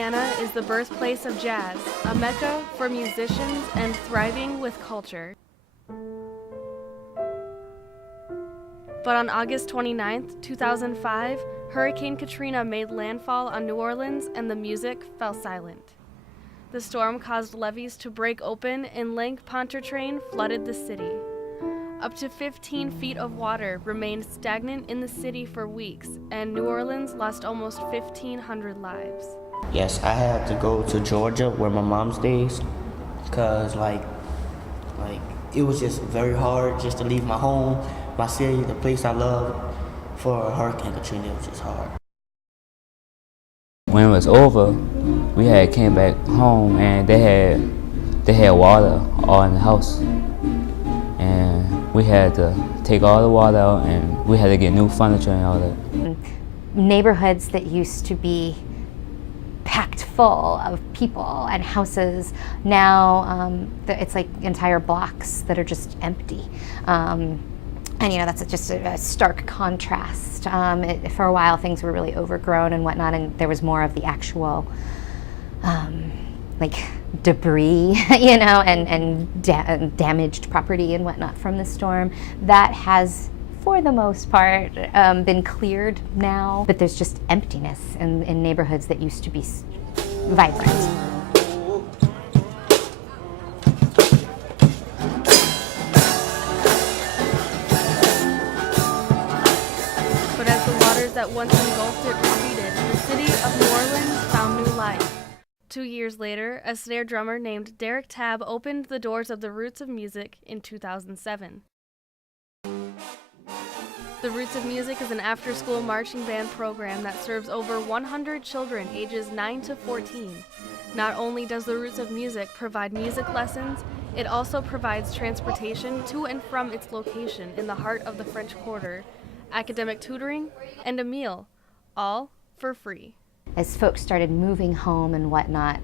Indiana is the birthplace of jazz, a mecca for musicians and thriving with culture. But on August 29, 2005, Hurricane Katrina made landfall on New Orleans and the music fell silent. The storm caused levees to break open and Lake Pontchartrain flooded the city. Up to 15 feet of water remained stagnant in the city for weeks, and New Orleans lost almost 1,500 lives. Yes, I had to go to Georgia where my mom stays, because like it was just very hard just to leave my home, my city, the place I love. For Hurricane Katrina, it was just hard. When it was over, we had came back home and they had water all in the house, and we had to take all the water out and we had to get new furniture and all that. Neighborhoods that used to be packed full of people and houses, now it's like entire blocks that are just empty. And that's just a stark contrast. For a while things were really overgrown and whatnot, and there was more of the actual like debris, and damaged property and whatnot from the storm. That has, for the most part, been cleared now, but there's just emptiness in neighborhoods that used to be vibrant. That once engulfed it receded, the city of New Orleans found new life. 2 years later, a snare drummer named Derek Tabb opened the doors of the Roots of Music in 2007. The Roots of Music is an after-school marching band program that serves over 100 children ages 9 to 14. Not only does the Roots of Music provide music lessons, it also provides transportation to and from its location in the heart of the French Quarter, academic tutoring, and a meal, all for free. As folks started moving home and whatnot,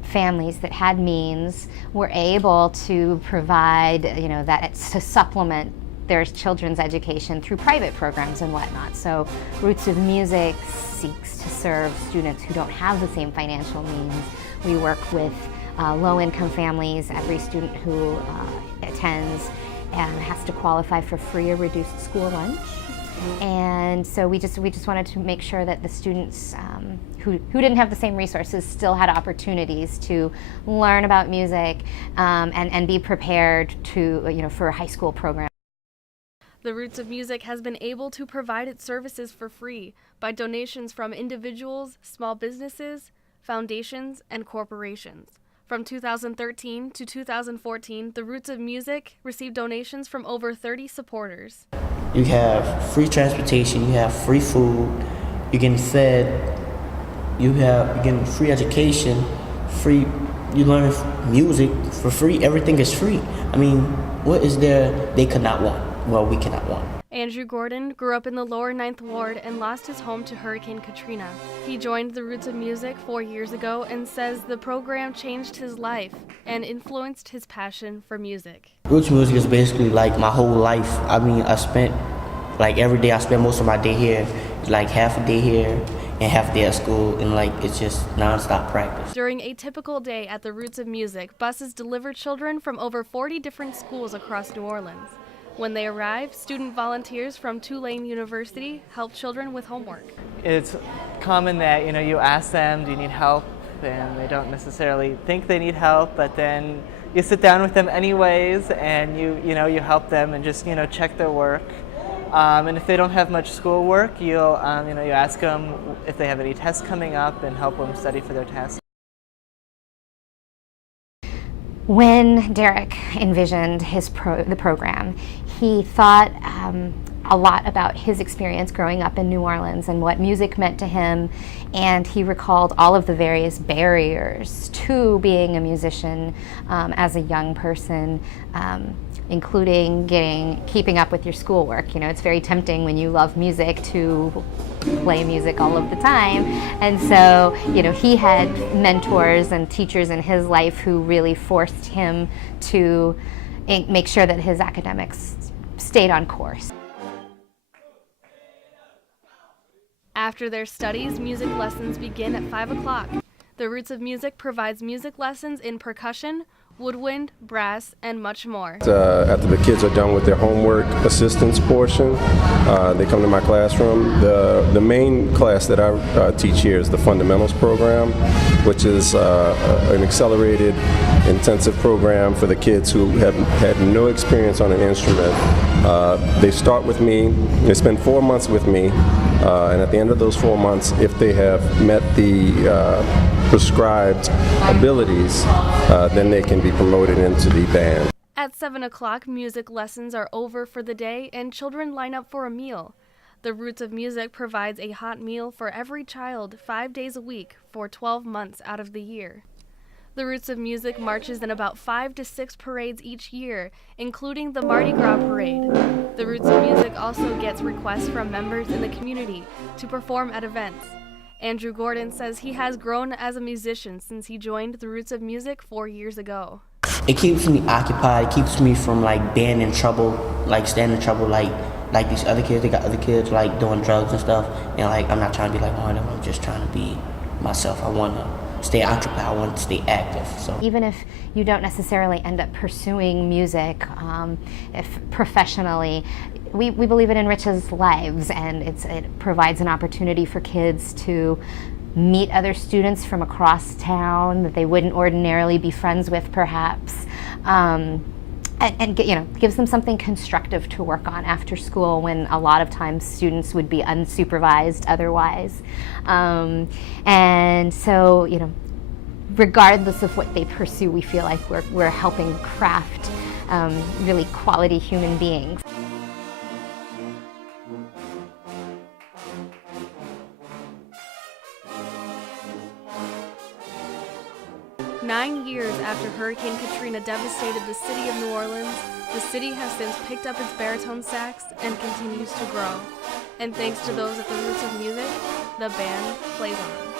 families that had means were able to provide, that to supplement their children's education through private programs and whatnot. So Roots of Music seeks to serve students who don't have the same financial means. We work with low-income families. Every student who attends has to qualify for free or reduced school lunch. And so we just wanted to make sure that the students who didn't have the same resources still had opportunities to learn about music and be prepared to for a high school program. The Roots of Music has been able to provide its services for free by donations from individuals, small businesses, foundations, and corporations. From 2013 to 2014, the Roots of Music received donations from over 30 supporters. You have free transportation, you have free food, you're getting fed, you're getting free education, you learn music for free, everything is free. I mean, what is there they could not want? Well, we cannot want. Andrew Gordon grew up in the lower 9th Ward and lost his home to Hurricane Katrina. He joined the Roots of Music 4 years ago and says the program changed his life and influenced his passion for music. Roots of Music is basically like my whole life. I mean, every day I spend most of my day here, like half a day here and half a day at school, and it's just nonstop practice. During a typical day at the Roots of Music, buses deliver children from over 40 different schools across New Orleans. When they arrive, student volunteers from Tulane University help children with homework. It's common that you ask them, do you need help? And they don't necessarily think they need help, but then you sit down with them anyways, and you help them and just check their work. And if they don't have much schoolwork, you'll you ask them if they have any tests coming up and help them study for their tests. When Derek envisioned the program, he thought a lot about his experience growing up in New Orleans and what music meant to him, and he recalled all of the various barriers to being a musician as a young person, including keeping up with your schoolwork. It's very tempting when you love music to play music all of the time, and so he had mentors and teachers in his life who really forced him to make sure that his academics stayed on course. After their studies, music lessons begin at 5 o'clock. The Roots of Music provides music lessons in percussion, woodwind, brass, and much more. After the kids are done with their homework assistance portion, they come to my classroom. The main class that I teach here is the fundamentals program, which is an accelerated intensive program for the kids who have had no experience on an instrument. They start with me, they spend 4 months with me, and at the end of those 4 months, if they have met the prescribed abilities, then they can be promoted into the band. At 7 o'clock, music lessons are over for the day and children line up for a meal. The Roots of Music provides a hot meal for every child 5 days a week for 12 months out of the year. The Roots of Music marches in about 5 to 6 parades each year, including the Mardi Gras parade. The Roots of Music also gets requests from members in the community to perform at events. Andrew Gordon says he has grown as a musician since he joined the Roots of Music 4 years ago. It keeps me occupied. It keeps me from like being in trouble, like staying in trouble, like these other kids. They got other kids like doing drugs and stuff, and like I'm not trying to be like one of them. I'm just trying to be myself. I want to stay occupied. I want to stay active. So even if you don't necessarily end up pursuing music if professionally, we believe it enriches lives, and it provides an opportunity for kids to meet other students from across town that they wouldn't ordinarily be friends with, perhaps, and gives them something constructive to work on after school when a lot of times students would be unsupervised otherwise. And so, regardless of what they pursue, we feel like we're helping craft really quality human beings. Nine years after Hurricane Katrina devastated the city of New Orleans, the city has since picked up its baritone sax and continues to grow. And thanks to those at the Roots of Music, the band plays on.